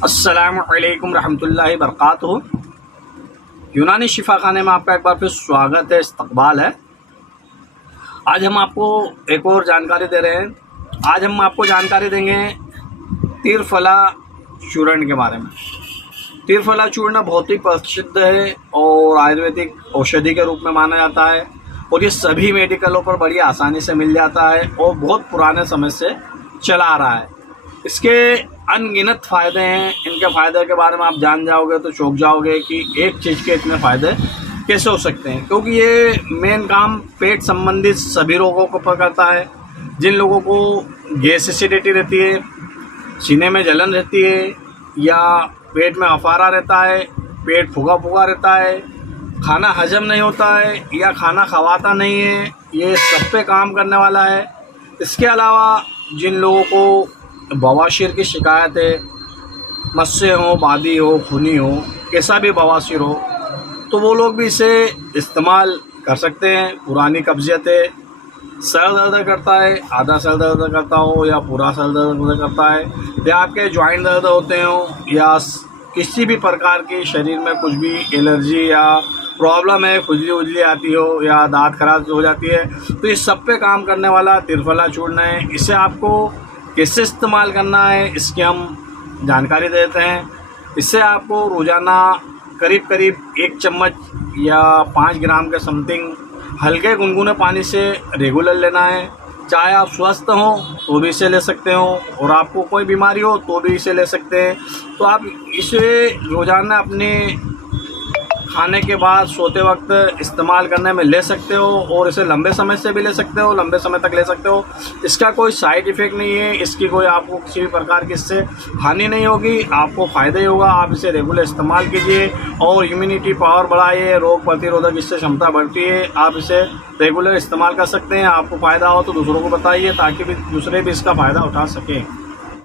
अस्सलामु अलैकुम रहमतुल्लाहि बरकातुहू। यूनानी शिफा खाने में आपका एक बार फिर स्वागत है, इस्तकबाल है। आज हम आपको एक और जानकारी दे रहे हैं। आज हम आपको जानकारी देंगे तिरफला चूर्ण के बारे में। तिरफला चूर्ण बहुत ही प्रसिद्ध है और आयुर्वेदिक औषधि के रूप में माना जाता है और ये सभी मेडिकलों पर बड़ी आसानी से मिल जाता है और बहुत पुराने समय से चला आ रहा है। इसके अनगिनत फ़ायदे हैं। इनके फ़ायदे के बारे में आप जान जाओगे तो चौंक जाओगे कि एक चीज़ के इतने फ़ायदे कैसे हो सकते हैं, क्योंकि ये मेन काम पेट संबंधित सभी रोगों को पकड़ता है। जिन लोगों को गैस एसिडिटी रहती है, सीने में जलन रहती है या पेट में अफारा रहता है, पेट फूगा फूगा रहता है, खाना हजम नहीं होता है या खाना खवाता नहीं है, ये सब पे काम करने वाला है। इसके अलावा जिन लोगों को बवासीर की शिकायत है, मस्से हो, बादी हो, खूनी हो, कैसा भी बवासीर हो, तो वो लोग भी इसे इस्तेमाल कर सकते हैं। पुरानी कब्जियत है, सर दर्द करता है, आधा सर दर्द करता हो या पूरा सर दर्द करता है, या आपके जॉइंट दर्द होते हो या किसी भी प्रकार की शरीर में कुछ भी एलर्जी या प्रॉब्लम है, खुजली उजली आती हो या दांत खराब हो जाती है, तो इस सब पे काम करने वाला तिरफला चूर्ण है। इसे आपको कैसे इस्तेमाल करना है इसकी हम जानकारी देते हैं। इससे आपको रोज़ाना करीब करीब 1 चम्मच या 5 ग्राम के समथिंग हल्के गुनगुने पानी से रेगुलर लेना है। चाहे आप स्वस्थ हों तो भी इसे ले सकते हो और आपको कोई बीमारी हो तो भी इसे ले सकते हैं। तो आप इसे रोज़ाना अपने खाने के बाद सोते वक्त इस्तेमाल करने में ले सकते हो और इसे लंबे समय से भी ले सकते हो, लंबे समय तक ले सकते हो। इसका कोई साइड इफ़ेक्ट नहीं है, इसकी कोई आपको किसी भी प्रकार की इससे हानि नहीं होगी, आपको फ़ायदा ही होगा। आप इसे रेगुलर इस्तेमाल कीजिए और इम्यूनिटी पावर बढ़ाइए, रोग प्रतिरोधक इससे क्षमता बढ़ती है। आप इसे रेगुलर इस्तेमाल कर सकते हैं। आपको फ़ायदा हो तो दूसरों को बताइए ताकि भी दूसरे भी इसका फ़ायदा उठा सकें।